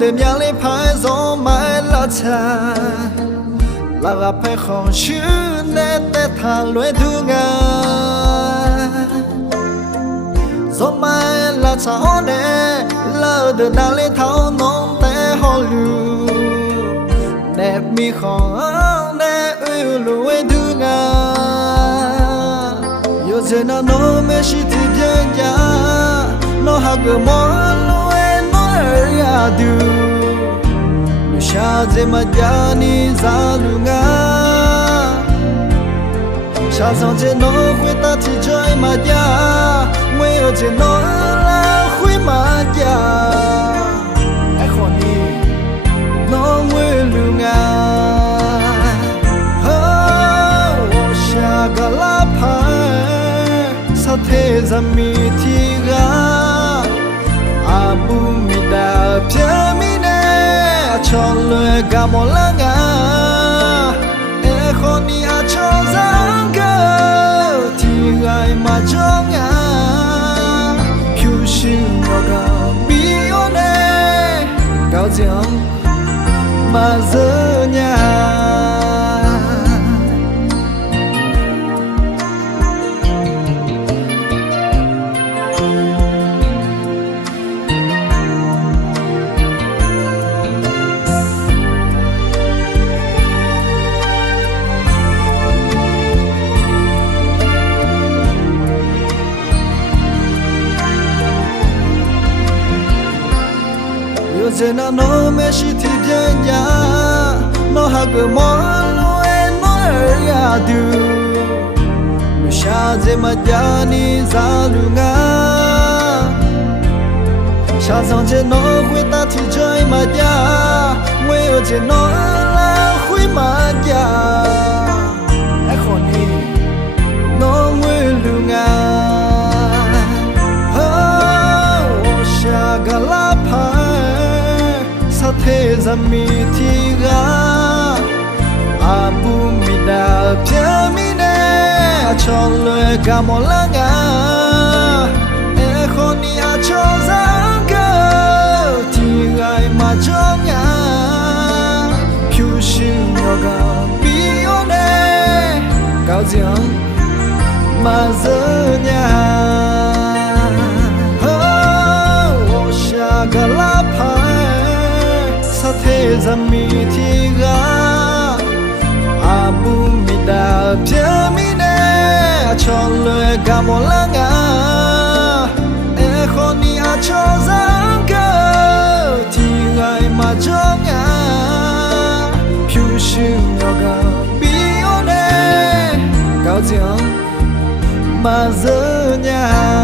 đêm nhà lấy phải gió mãi là cha là gặp phải không chứ để tết thà lối thương à gió mãi là cha họ nè lỡ được đang lấy tháo nông té họ lù đẹp mi khó để ư lối thương à yêu giờ nó mới chỉ thì bien ya nó học cái món lối nói à du Sha je majani zalunga Sha song je no hui ta ti joy ma ya Mwe o je no la hui ma ya Ai khoni no mwe lunga Oh sha gala pa sa the zami ti ga Abu mi da pya mi cho lười cả một lá ngà e khôn đi à cho dáng cơ thì ai mà cho ngà phiêu sinh vào cả bi ôn e cao giang mà dơ nhà giờ nó mới chỉ thì bien ya nó học cái món lối nói à du mình xa giờ mà ya ni ra lunga xa xong giờ nó quên ta thì chơi mà ya quên ở giờ nó là quên mà ya ai còn đi nó quên lunga oh xa gala pa thế zami ti ga abu mi da pya mi ne cho lười cả một lá ngà e khôn đi à cho dáng cơ thì ai mà cho ngà phiêu sinh vào cả bi ôn e cao giang mà dơ nhà oh sha gala pa thế zami ti ga abu mi da pya mi ne cho lười cả một lá ngà e khôn đi à cho dáng cơ thì ai mà cho ngà phiêu sinh vào cả bi ôn e cao giang mà dơ nhà